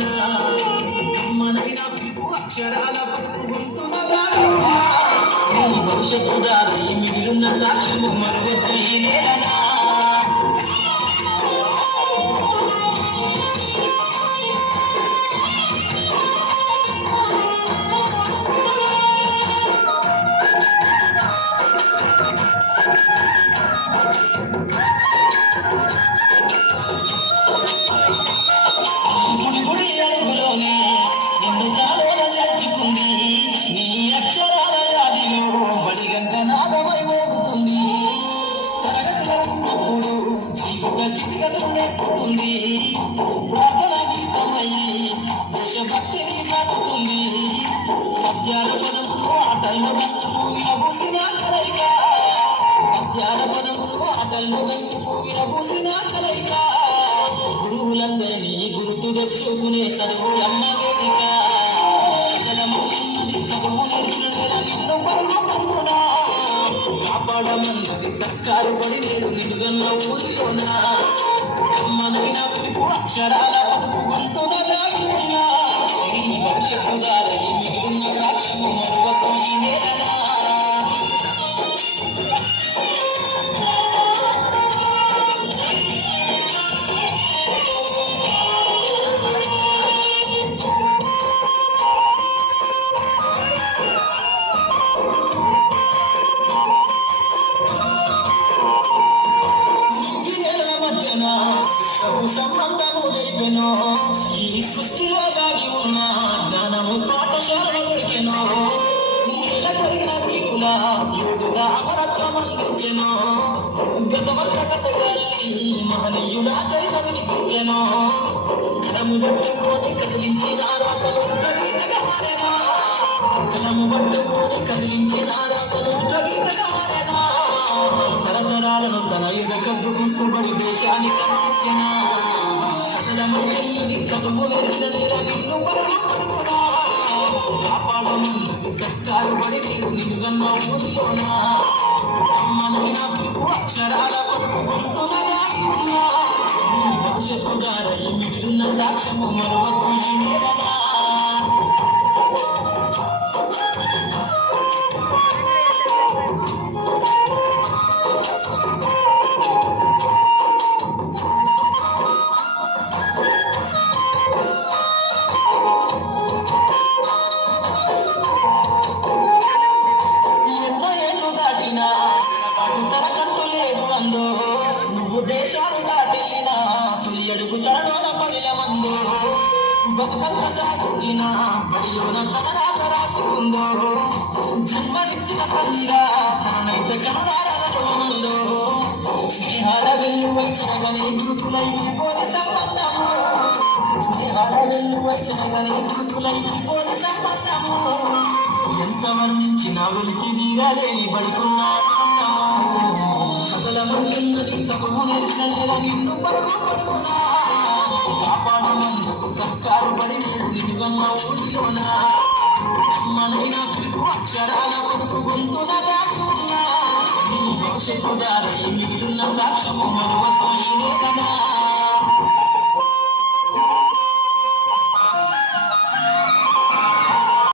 ఊరిలోనా మనైనా పిలుపు అక్షరాల పలుకుతున్నదా నీ భవిష్యత్తు దారి మిగిలిన సాక్షులు మరొద్దు ఈ నేలనా స్థితిగతులెక్కుతుంది ప్రార్థన గీతమయ్యి దేశభక్తిని సాగుతుంది పద్యాల పదములు ఆటల్లో గంతులు విరబూసిన కలయిక పద్యాల పదములు ఆటల్లో గంతులు విరబూసిన కలయిక గురువులందరినీ గుర్తు తెచ్చుకునే చదువు అమ్మ వేదిక చదువు నిన్ను పడుకున్నా కాపాడమన్నది సర్కారు బడి నేను నిలుగన్న ఊరిలోనా మనైనా పిలుపు అక్షరాల పలుకు గొంతున దాగి ఉన్నా ఈ భవిష్యత్తు దారి మిగిలిన సాక్ష్యము మరువతో ఈ నేలనా సంబంధము జరిపెనో ఈ సృష్టిలో దాగి ఉన్న జ్ఞానము పాఠశాల దొరికెనో నేల కొరిగిన వీరుల యోగుగా అమరత్వం అందించెనో గతమంత కథగాల్ని మహనీయుల చరిత వినిపించెనో కలము పట్టుకొని కదిలించిన రాకలు గీతగా మారేనా కలము పట్టుకొని కదిలించిన రాకలు గీతగా మారేనా తరతరాలను తన ఇజ కద్దుకుంటూ బడి దేశానికి అందించిన సర్కారు బడి నీవు నిలుగన్న ఊరిలోనా మనైనా పిలుపు అక్షరాల పలుకు గొంతున దాగి ఉన్నా నీ భవిష్యత్తు దారి మిగిలిన సాక్ష్యము మరొద్దు ఈ నేలనా నువ్వు దేశాలు దాటెళ్ళినా తొలి అడుగు తరలోన పగిల మందో బతుకంత సాగించిన బడిలోన తనరాక రాసి ఉందో జన్మనిచ్చిన తల్లిరా తనైతే కనదారలో మందో స్నేహాల వెల్లువైచనగనే గురుతులై విడిపోని సంబంధము స్నేహాల వెల్లువైచనగనే గురుతులై విడిపోని సంబంధము ఎంత వర్ణించిన ఉనికి నీరలేని బడుకున్నాను నిన్ను పడుగు పడుకున్నా కాపాడమందుకు సర్కారు బడి నిలువన్న ఊరిలోనా మనైనా పిలుపు అక్షరాల పలుకు గొంతున దాగి ఉన్నా నీ భవిష్యత్తు దారి మిగిలిన సాక్ష్యము మరొక